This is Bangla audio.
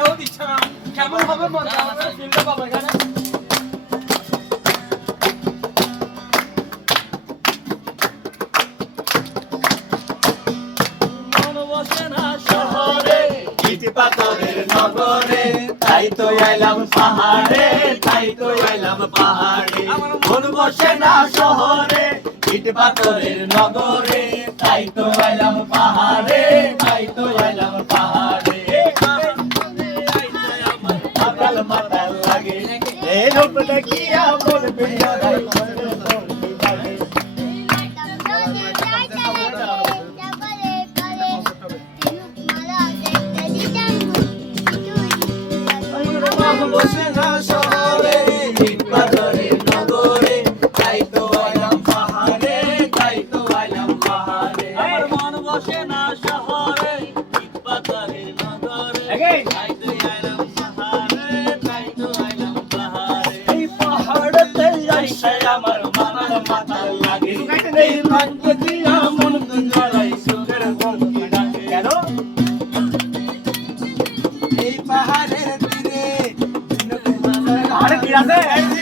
ফিল্ডটাও দিচ্ছে না কেমন হবে মজা হবে ফিল্ডটা পাবো এখানে মন বসে না শহরে ইট পাথরের নগরে তাই তো এলাম পাহাড়ে তাই তো এলাম পাহাড়ে মন বসে না শহরে ইট পাথরের নগরে তাই তো এলাম পাহাড়ে তাই তো এলাম পাহাড়ে মাতাল মাতাল লাগে এই রূপটা কি আমল বেয়ারাই বসে না শহরে ইট পাথরের নগরে তাই তো এলাম পাহাড়ে তাই তো এলাম পাহাড়ে আমার মন বসে না শহরে ইট পাথরের নগরে তাই তো এলাম পাহাড়ে তাই তো এলাম পাহাড়ে এই পাহাড়েতে আইসা আমার মাথার মাথা লাগে এই ভাগ্য দিয়া মন জড়াই সুখের গঙ্গি ডাকে কেন এই পাহাড়ের তীরে আরে কি আছে